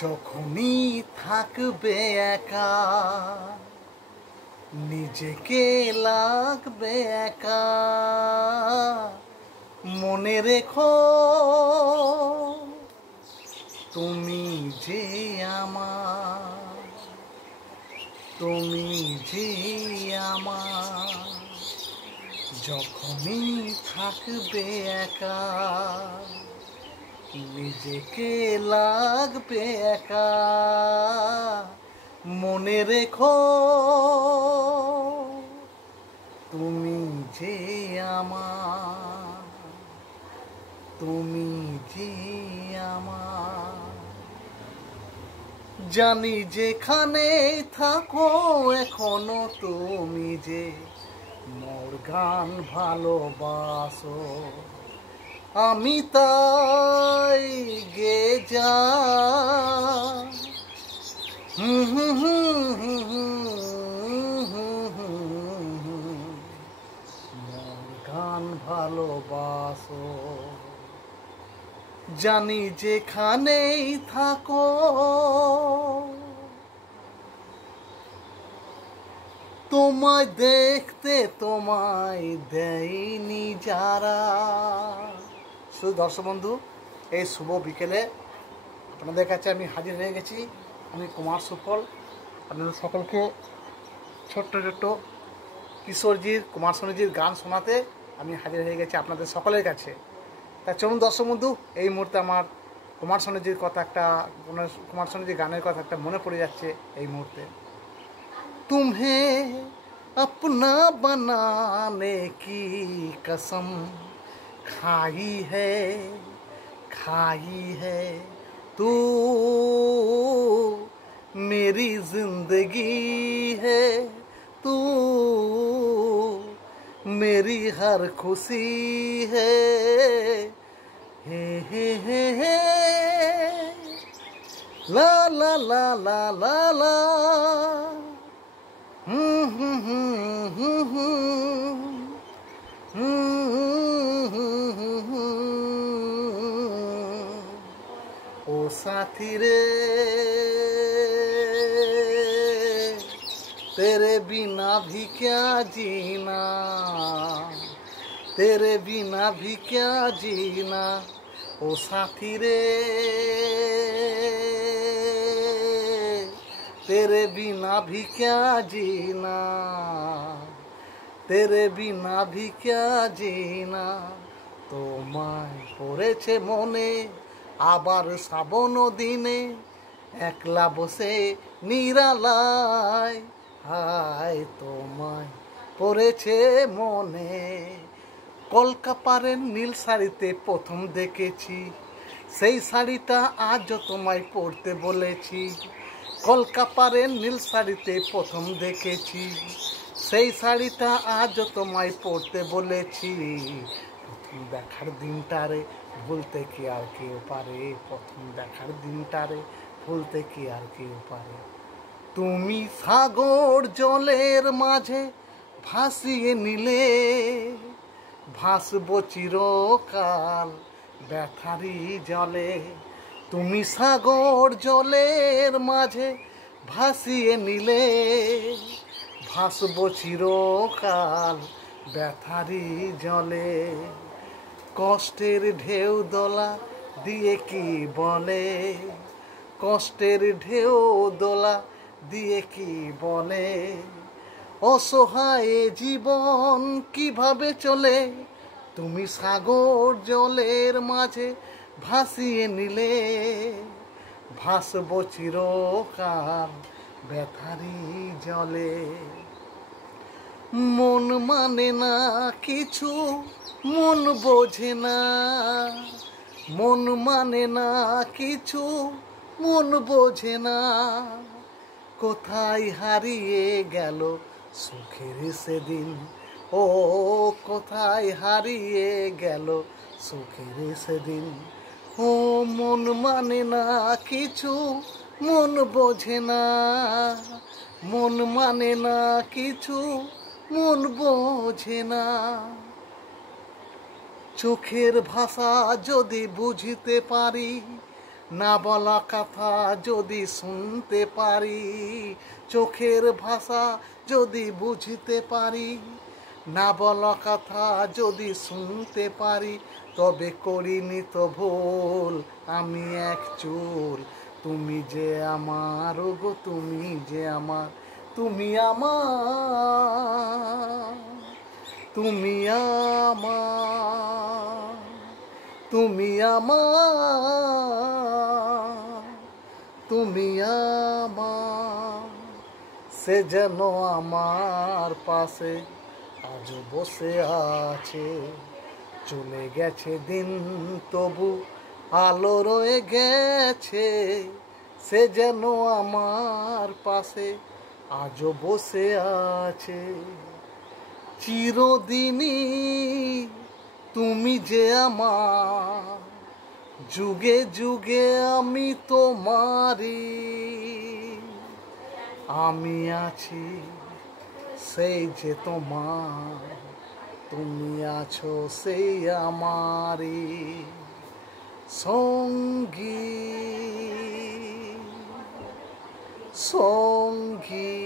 যখনই থাকবে একা নিজেকে লাগবে একা, মনে রেখো তুমি যে আমার, তুমি যে আমার। যখনই থাকবে একা নিজেকে লাগবে একা, মনে রেখো তুমি যে আমার, তুমি যে আমার। জানি যেখানে থাকো এখনো তুমি যে মোর গান ভালোবাসো, আমি তাই গে যা মোর গান ভালোবাসো। জানি যেখানেই থাকো তোমায় দেখতে তোমায় দেয়নি যারা। শুধু দর্শক বন্ধু, এই শুভ বিকেলে আপনাদের কাছে আমি হাজির হয়ে গেছি। আমি কুমার সুফল আপনাদের সকলকে ছোট্ট ছোট্ট কিশোরজির কুমার সোনুজির গান শোনাতে আমি হাজির হয়ে গেছি আপনাদের সকলের কাছে। তা চলুন দর্শক বন্ধু, এই মুহূর্তে আমার কুমার সোনুজির কথা একটা, কুমার সোনুজির গানের কথা একটা মনে পড়ে যাচ্ছে এই মুহূর্তে। तुम्हें अपना बनाने की कसम खाई है तू, मेरी जिंदगी है तू, मेरी हर खुशी है। हे ला ला ला ला ला ला। ओ साथी रे तेरे बिना भी क्या जीना, तेरे बिना भी क्या जीना। ओ साथी रे तेरे बिना भी क्या जीना, तेरे बिना भी क्या जीना। তোমায় পড়েছে মনে আবার শ্রাবণ দিনে, একলা বসে নিরালায় হায় তোমায় পড়েছে মনে। কলকাপাড়ের নীল শাড়িতে প্রথম দেখেছি, সেই শাড়িটা আজও তোমায় পরতে বলেছি। কলকাপাড়ের নীল শাড়িতে প্রথম দেখেছি, সেই শাড়িটা আজও তোমায় পরতে বলেছি। প্রথম দেখার দিনটারে ভুলতে কি আর কেউ পারে, প্রথম দেখার দিনটারে ভুলতে কি আর কেউ পারে। তুমি সাগর জলের মাঝে ভাসিয়ে নিলে, ভাসবো চিরকাল ব্যথারি জলে। তুমি সাগর জলের মাঝে ভাসিয়ে নিলে, ভাসবো চিরকাল ব্যথারি জলে। কষ্টের ঢেউ দোলা দিয়ে কি বলে, কষ্টের ঢেউ দোলা দিয়ে কি বলে। অসহায় জীবন কিভাবে চলে, তুমি সাগর জলের মাঝে ভাসিয়ে নিলে, ভাসবো চিরকাল ব্যথারি জলে। মন মানে না কিছু, মন বোঝে না, মন মানে না কিছু, মন বোঝে না। কোথায় হারিয়ে গেল সুখের সেদিন, ও কোথায় হারিয়ে গেল সুখের সেদিন। ও মন মানে না কিছু, মন বোঝে না, মন মানে না কিছু, মন বোঝে না। চোখের ভাষা যদি বুঝতে পারি, না বলা কথা যদি শুনতে পারি, চোখের ভাষা যদি বুঝতে পারি, না বলা কথা যদি শুনতে পারি, তবে করিনি তো ভুল আমি এক চুল। তুমি যে আমার গো, তুমি যে আমার, তুমি আমার, তুমি আমার, তুমি আমার, তুমি আমার। সে যেন আমার পাশে আজও বসে আছে, চলে গেছে দিন তবু আলো রয়ে গেছে। সে যেন আমার পাশে আজও বসে আছে। চিরদিনই তুমি যে আমার, যুগে যুগে আমি তোমারই। আমি আছি সেই যে তোমার, তুমি আছো সেই আমারই সঙ্গী, সঙ্গী।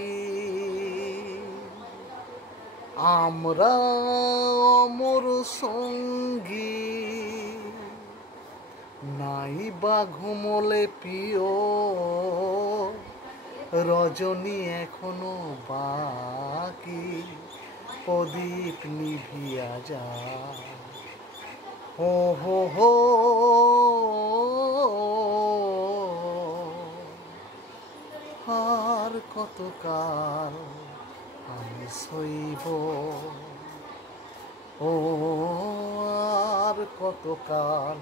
আমরা অমর সঙ্গী, নাই বা ঘুমলে প্রিয়, রজনী এখনো বাকি, প্রদীপ নিভিয়া যায়। হো হো হো, আর কতকাল আমি সইব, ও আর কতকাল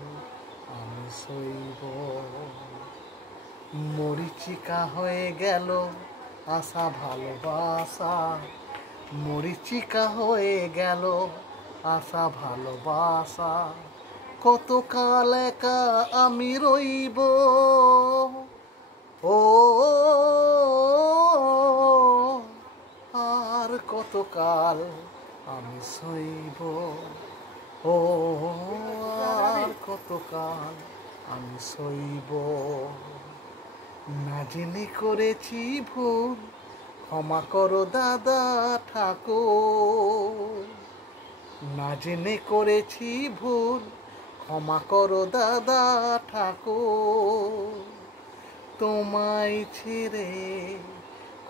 আমি সইব। মরিচিকা হয়ে গেল আশা ভালোবাসা, মরিচিকা হয়ে গেল আশা ভালোবাসা। কতকাল একা আমি রইব, ও আর কতকাল আমি সইব, ও আর কতকাল আমি সইব। না জেনে করেছি ভুল, ক্ষমা করো দাদা ঠাকুর। না জেনে করেছি ভুল, ক্ষমা করো দাদা ঠাকুর। তোমায় ছেড়ে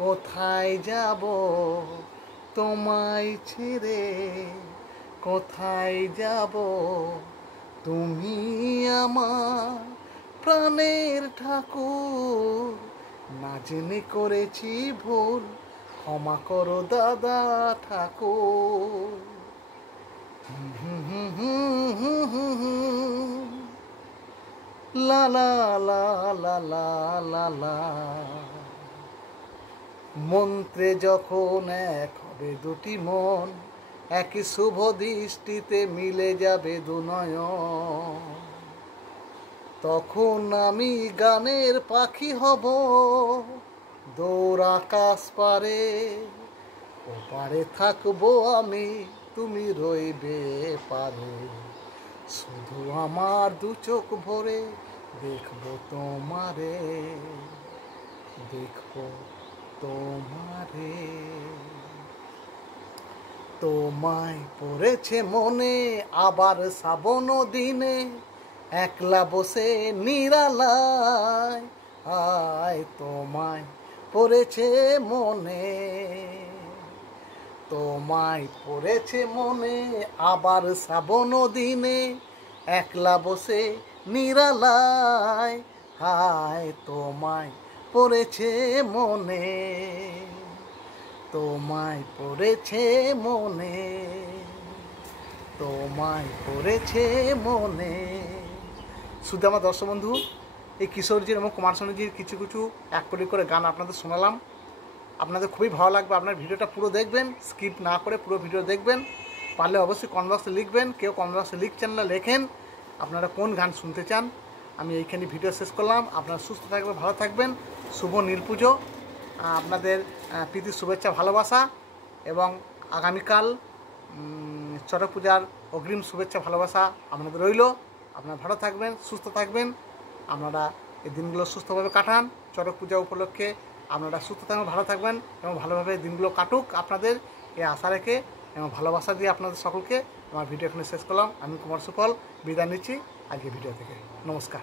কোথায় যাব, তোমায় ছেড়ে কোথায় যাব। তুমি আমার প্রাণের ঠাকুর। না জেনে করেছি ভুল, ক্ষমা করো দাদা ঠাকুর। লা লা লা লা লা লা লা। মন্ত্রে যখন এক হবে দুটি মন, একই শুভ দৃষ্টিতে মিলে যাবে দুনয়ন। তখন আমি গানের পাখি হব, দৌড় আকাশ পারে, ওপারে থাকবো আমি, তুমি রইবে পারে। শুধু আমার দু চোখ ভরে দেখবো তোমারে, দেখবো তোমারে। তোমায় পড়েছে মনে আবার শ্রাবণ দিনে, একলা বসে নিরালায়, আয় তোমায় পড়েছে মনে, তোমায় পড়েছে মনে আবার শ্রাবণ দিনে, একলা বসে নিরালায়, হায় তোমায় পড়েছে মনে, তোমায় পড়েছে মনে, তোমায় পড়েছে মনে। শুধু আমার দর্শক বন্ধু, এই কিশোরজির এবং কুমার শানুজির কিছু কিছু এক করে গান আপনাদের শোনালাম। আপনাদের খুবই ভালো লাগবে। আপনার ভিডিওটা পুরো দেখবেন, স্কিপ না করে পুরো ভিডিও দেখবেন। পারলে অবশ্যই কমেন্ট বক্সে লিখবেন, কেউ কমেন্ট বক্সে লিখছেন না লেখেন আপনারা কোন গান শুনতে চান। আমি এইখানে ভিডিও শেষ করলাম। আপনারা সুস্থ থাকবেন, ভালো থাকবেন। শুভ নীলপুজো, আপনাদের প্রীতির শুভেচ্ছা ভালোবাসা, এবং আগামীকাল চড়ক পূজার অগ্রিম শুভেচ্ছা ভালোবাসা আপনাদের রইল। আপনারা ভালো থাকবেন, সুস্থ থাকবেন। আপনারা এই দিনগুলো সুস্থভাবে কাটান। চড়ক পূজা উপলক্ষে আপনারা সুস্থ থাকবেন, ভালো থাকবেন এবং ভালোভাবে দিনগুলো কাটুক আপনাদের এই আশা রেখে এবং ভালোবাসা দিয়ে আপনাদের সকলকে আমার ভিডিও এখানে শেষ করলাম। আমি কুমার সুফল বিদায় নিচ্ছি আজকে ভিডিও থেকে। নমস্কার।